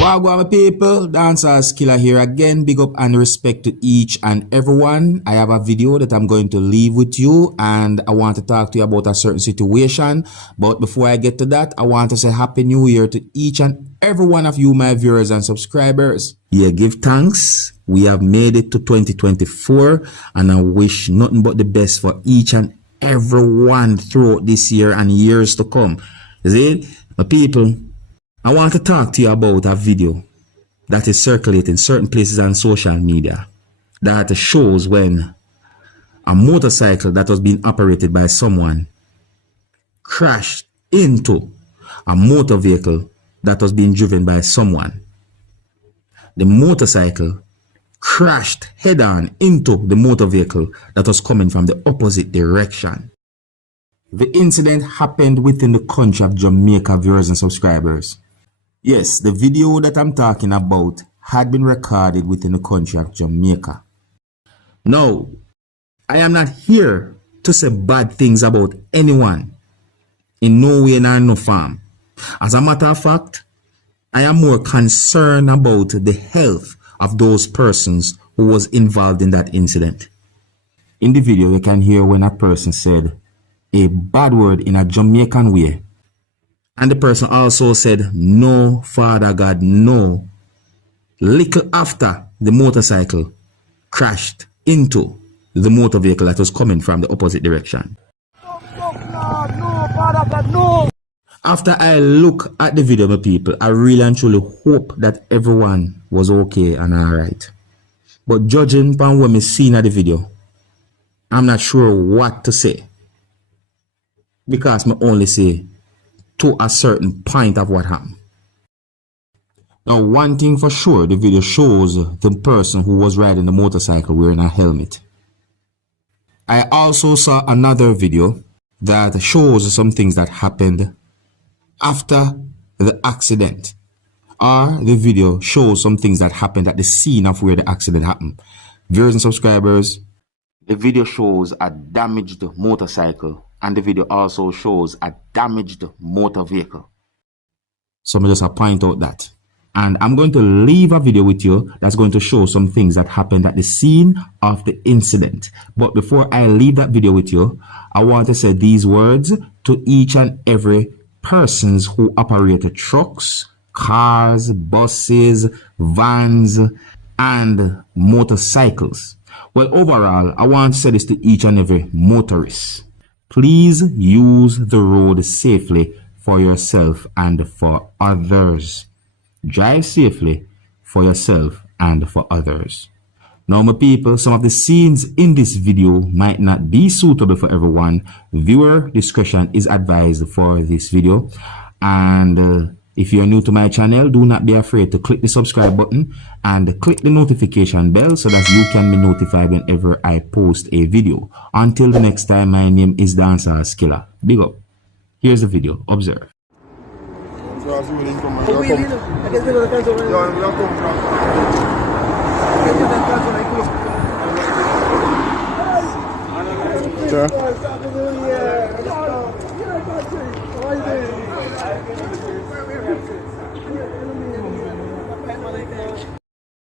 Wagwan my people, Dancehall Skilla here again. Big up and respect to each and everyone. I have a video that I'm going to leave with you and I want to talk to you about a certain situation. But before I get to that, I want to say Happy New Year to each and every one of you, my viewers and subscribers. Yeah, give thanks. We have made it to 2024 and I wish nothing but the best for each and everyone throughout this year and years to come. Is it? My people, I want to talk to you about a video that is circulating certain places on social media that shows when a motorcycle that was being operated by someone crashed into a motor vehicle that was being driven by someone. The motorcycle crashed head-on into the motor vehicle that was coming from the opposite direction. The incident happened within the country of Jamaica, viewers and subscribers. Yes, the video that I'm talking about had been recorded within the country of Jamaica. Now, I am not here to say bad things about anyone. In no way nor no form. As a matter of fact, I am more concerned about the health of those persons who was involved in that incident. In the video, you can hear when a person said a bad word in a Jamaican way. And the person also said, "No, Father God, no." Little after the motorcycle crashed into the motor vehicle that was coming from the opposite direction. No, Father God, no. After I look at the video, my people, I really and truly hope that everyone was okay and alright. But judging from what I seen at the video, I'm not sure what to say. Because I only say to a certain point of what happened. Now, one thing for sure, the video shows the person who was riding the motorcycle wearing a helmet. I also saw another video that shows some things that happened after the accident. Or the video shows some things that happened at the scene of where the accident happened. Viewers and subscribers, the video shows a damaged motorcycle. And the video also shows a damaged motor vehicle. So I'm just point out that. And I'm going to leave a video with you that's going to show some things that happened at the scene of the incident. But before I leave that video with you, I want to say these words to each and every persons who operate trucks, cars, buses, vans, and motorcycles. Well, overall, I want to say this to each and every motorist. Please use the road safely for yourself and for others. Drive safely for yourself and for others. Now, my people, some of the scenes in this video might not be suitable for everyone. Viewer discretion is advised for this video. And if you are new to my channel, do not be afraid to click the subscribe button and click the notification bell so that you can be notified whenever I post a video. Until the next time, my name is Dancehall Skilla. Big up. Here's the video. Observe. Yeah.